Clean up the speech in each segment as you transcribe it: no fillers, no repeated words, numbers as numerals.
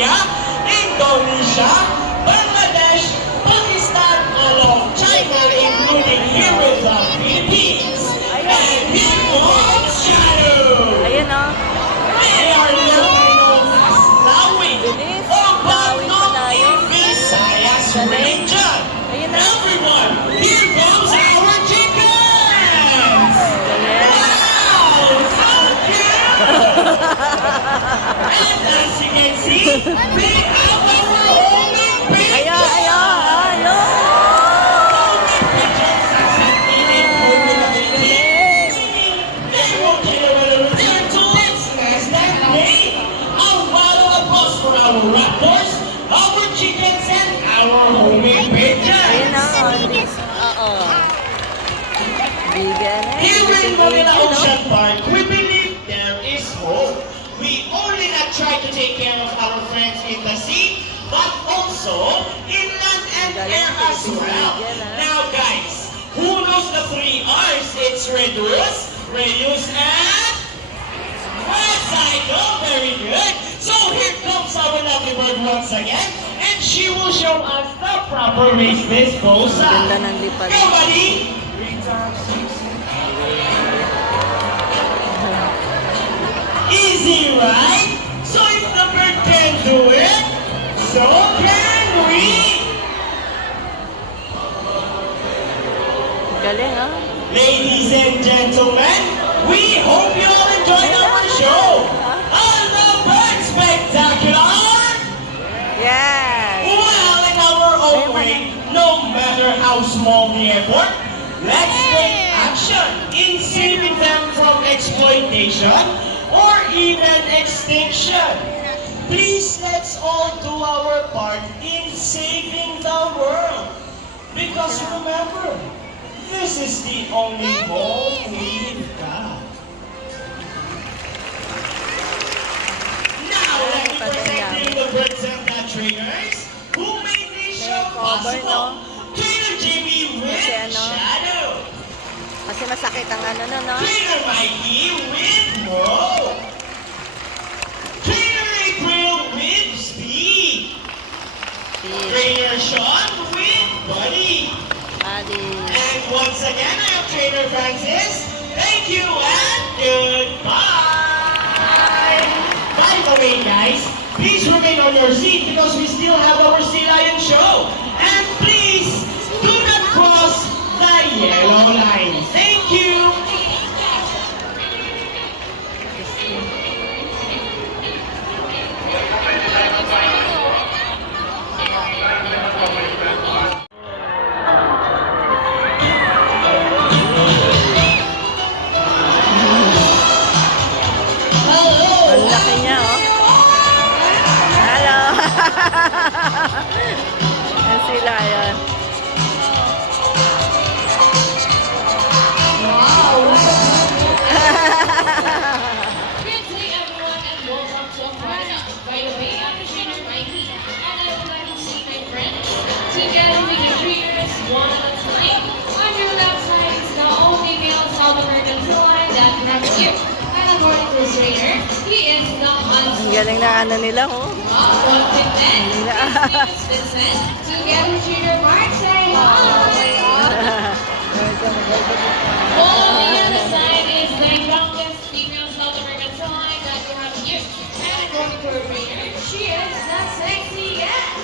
India, Indonesia, Bangladesh, Pakistan, along China, including here with the Philippines. And here comes Shadow. Ayan o. They are known as Lawi, Bilis. or Lawi pala yun. Visayas region. Ayun na. Everyone, here comes our chickens! Wow! So cute! And as you can see, we have our homing pigeons! Ayan, ayan, ayan. Homing pigeons as in Galing. they won't get away to return to its nest that day. A round of applause for our raptors, our chickens, and our homing pigeons! Ayan na. Oo. Bigyan eh. Here in Manila Bigyan, no? Ocean Park, we believe there is hope. We only not try to take care of our friends in the sea, but also in land and air as well. Now guys, who knows the 3 R's? It's reduce, reuse, and recycle. Very good. So here comes our lovely bird once again, and she will show us the proper waste disposal. Ganda ng lipad. Go, buddy! Easy, right? So if the bird can do it, so can we. Galing ah. Ladies and gentlemen, we hope you all enjoyed our show. On the Bird Spectacular! Yes. Well, in our own way, no matter how small the effort, let's take action in saving them from exploitation or even extinction. Please, let's all do our part in saving the world. Because remember, this is the only home we've got. Now, let me present you the birds and the trainers who made this show possible. Trainer Jimmy with Shadow. Kasi masakit ang ano no, no? Trainer Mikey with Mo. Trainer April with Speed. Trainer Sean with Buddy. Adi. And once again, I am Trainer Francis. Thank you and goodbye. By the way, guys, please remain on your seat because we still have our Sea Lion show. And please do not cross the yellow line. Thank you. Ang laki niya oh. Hello. Yan sila yun. Good day everyone and welcome to Aquana. By the way, I'm Trainer Mikey and I would like to see my friends. Together we can trainers one at a time. On your left side is the only male South American feline that we have here. And according to this trainer, he is the Ang galing na ano nila oh. One fitness. His name is Vincent. Together with Trainer Mark, say hi. On the other side is the youngest female South American feline that we have here. And according to her trainer, she is the sexiest.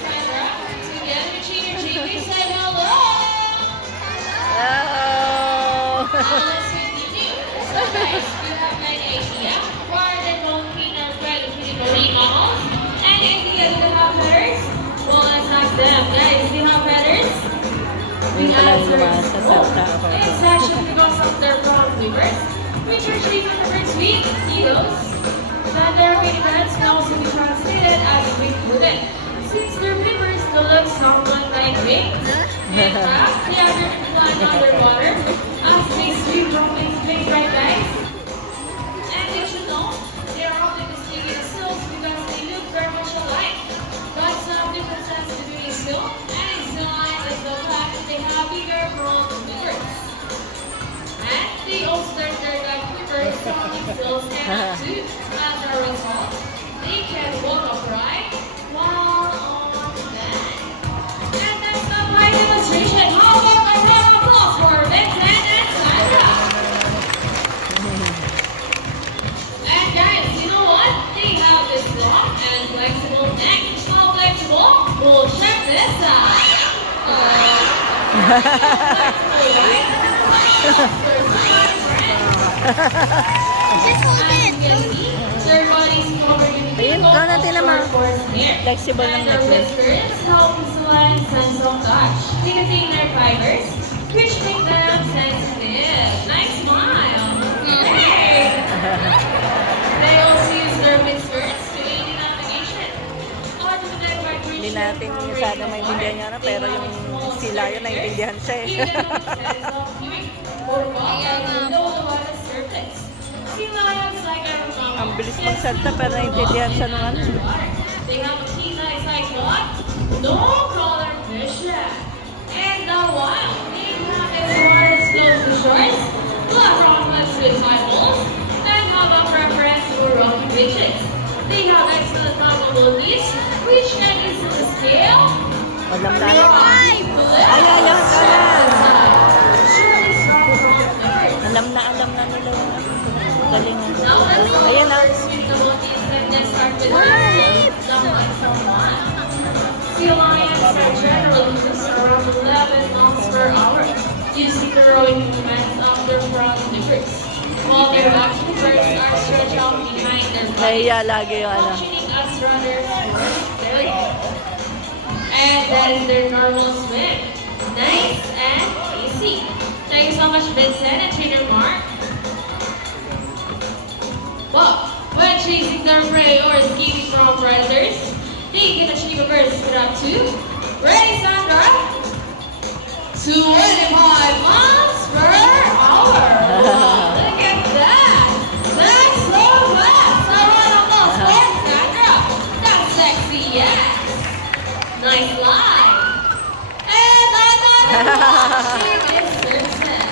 Sandra, together with Trainer Jamie, say hello. Hello. Now let's continue. So guys, you have an idea why the monkey are bred to the marine mammals? And if you guys will have feathers, well let's ask them. Guys, do you have feathers? Yung pala lumasa sa tao. It's actually because of their brown fibers, which are shaped on the bird's wings, eagles. That their wing bands can also be translated as wing footed. Since their fibers don't look somewhat like wings, in fact, they are written to fly underwater as they swim from wings right guys. And did you know, they are often mistaken as seals because they look very much alike. But some differences between a seal and a sea lion is the fact that they have bigger broad fibers. And they also turn their fibers from seals 2. As a result, they can walk upright while on land. And that's the flight demonstration. How about a round of applause for Vincent and Sandra? And guys, you know what? They have this long and flexible neck. How flexible? We'll check this out. Ayun, ikaw natin naman. Flexible ng necklace. Help visualize sense of touch. They contain nerve fibers, which make them sensitive. Nice smile. Hey! They also use their whiskers to aid in navigation. Hindi natin masyado maintindihan niya na, pero yung sila yun, naintindihan siya eh. Ang bilis magsalta, pero naintindihan siya nung ano. They have a keen eyes like what? No color vision. And the wild, they have explorers close to shores, black rock ones with high holes, and have a preference for rocky beaches. They have excellent capabilities, which can easily scale. Alam na alam. Ay, alam na nila yung galing. Ayan na. Sea lions are generally just around 11 knots per hour, using the rowing movements of their front flippers, while their back flippers are stretched out behind their bodies, Nahiya lagi yung ano. functioning as rudders for sailing. And that is their normal swim. Nice and easy. Thank you so much, Vincent and Trainer Mark. Well, when chasing their prey or escaping from predators, they can achieve a burst speed up to, ready Sandra, 25 miles per hour. Wow, look at that. That's so fast. A round of applause for Sandra. That's sexy, yes. Nice line. And another one. She is certain.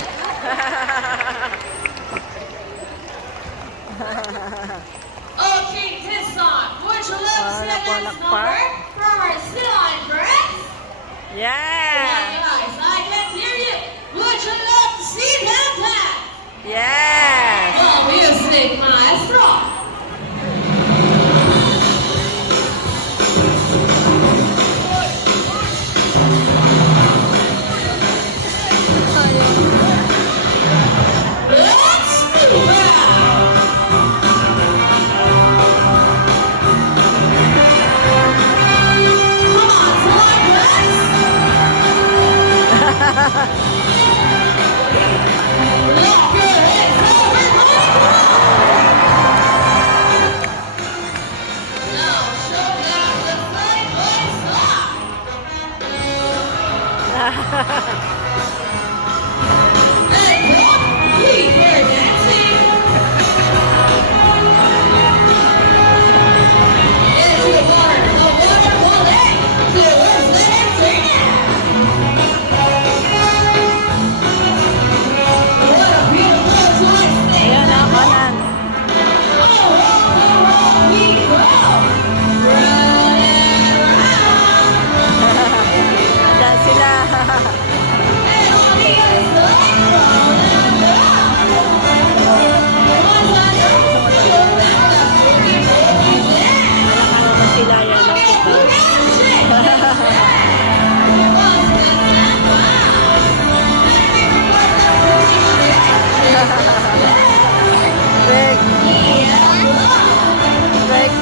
Okay, this time, would you love to see the next number from our Sea Lion friends? Yeah! Guys, I can't hear you. Would you love to see them clap? Yes! Well, music, maestro. Let's do that. Come on, Fly Guys. Lock your heads, everybody. Now show them the side-by side. And what? We hear dancing. Into the water, the wonderful lake, towards the entertainment. What a beautiful twist thing. Ayan na, kanan. We go. Round and round. Ayan sila. And on the other side, round and round. Once I know, show them that boogie boogie dance. Ano ba sila yan? Greg. Greg.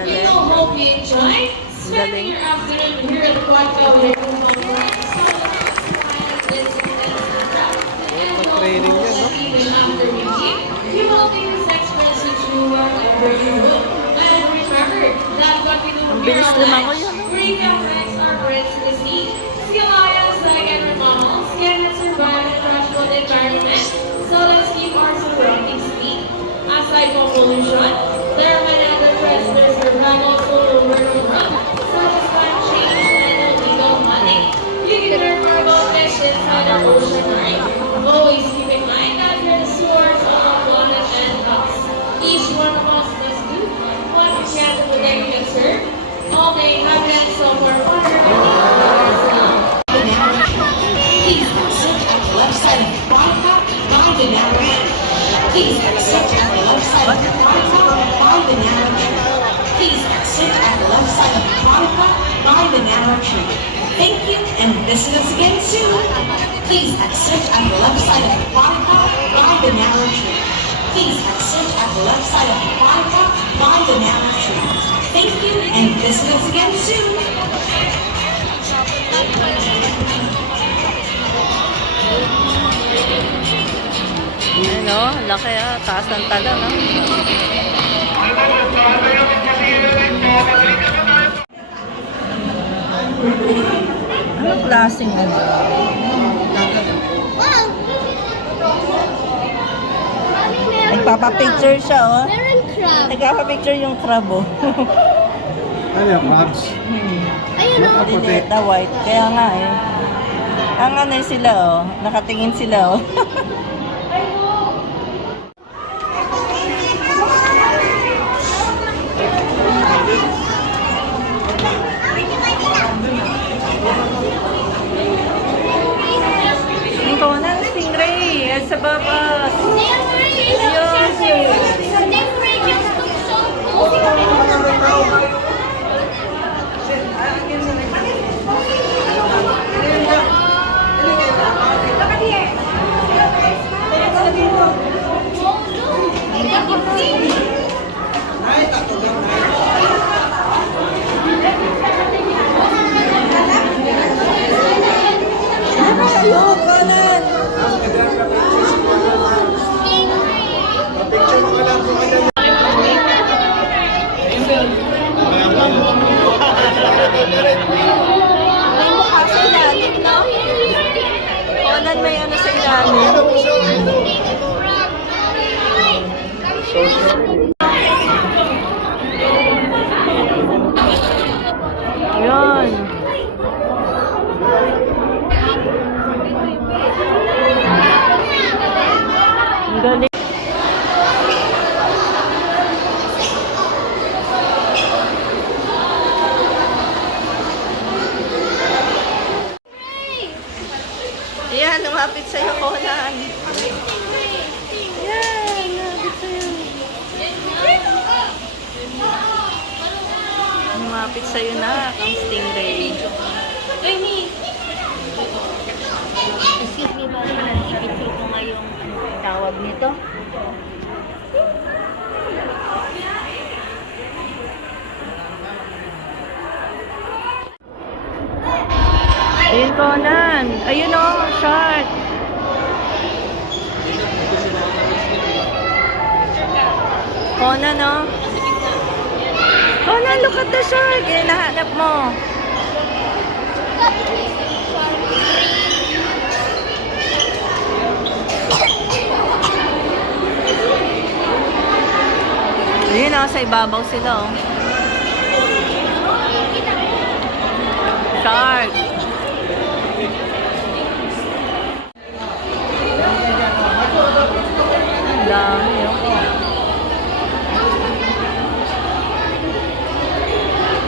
We all hope you enjoyed spending your afternoon here at the Quadco with your home even after we leave, you will be this experience to wherever you go. And remember that what we do Ang here bilis on lumangoy lunch yun, no? brings These young wrecks are bred to the sea. Sea lions, like every mammals, cannot survive in a freshwater environment, so let's keep our surroundings clean. Aside from pollution, there are many other threats to their survival all over the world, such as climate change and illegal hunting. You can learn more about this inside our ocean line. Always keep in mind that we're the stewards of our planet and us. Each one of us must do what we can to protect and serve all the inhabitants of our wonderful Please exit at the left side of the Quadca by the narrow track. Please exit at the left side of the Quadca by the narrow track. Please exit at the left side of the Quadca by the narrow track. Thank you and visit us again soon. Please exit at the left side of the Quadca by the narrow track. Please exit at the left side of the Quadca by the narrow track. Thank you and visit us again soon. Ano, laki taas ng tala, no? Anong klaseng ano? Nagpapapicture siya, oh. Meron crab. Nagpapapicture yung crab, oh. Ano yung crabs? Ayun o. Diliit na white. Kaya nga, eh. Ang ano sila, oh. Nakatingin sila, oh. Ito na, stingray. At sa baba. Ayun, kanan. Picture mo ka lang kung ano. May mukha sa ilalim, no? Conan, may ano sa ilalim. Yun. Ang galing. Ayan, lumapit sa'yo, Conan. Ayan, lumapit sa'yo. Lumapit sa'yo na ang stingray. Excuse me, bakit nag-picture ko nga yung tawag nito? Ayun, Conan. Ayun, oh, shark. Conan, oh. Conan, look at the shark. Yan, nahanap mo. Ayun, oh, sa ibabaw sila, oh. Shark. Ang dami, oh.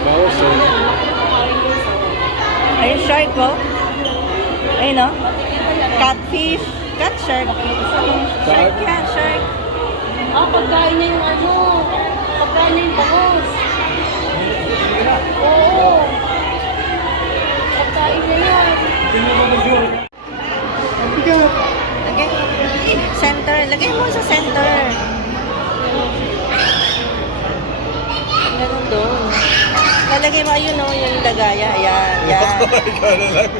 Bawas eh. Ayun, shark, oh. Ayun, oh. Catfish. Cat shark. Shark yan, shark. Ah, pagkain na yung ano. Pagkain na yung tagos. Oo. Pagkain na yan. Lagay. Center. Lagay mo sa center. Ganun doon. Lalagay mo, ayun, oh, yung lagaya. Ayan, yan. Ikaw na lang.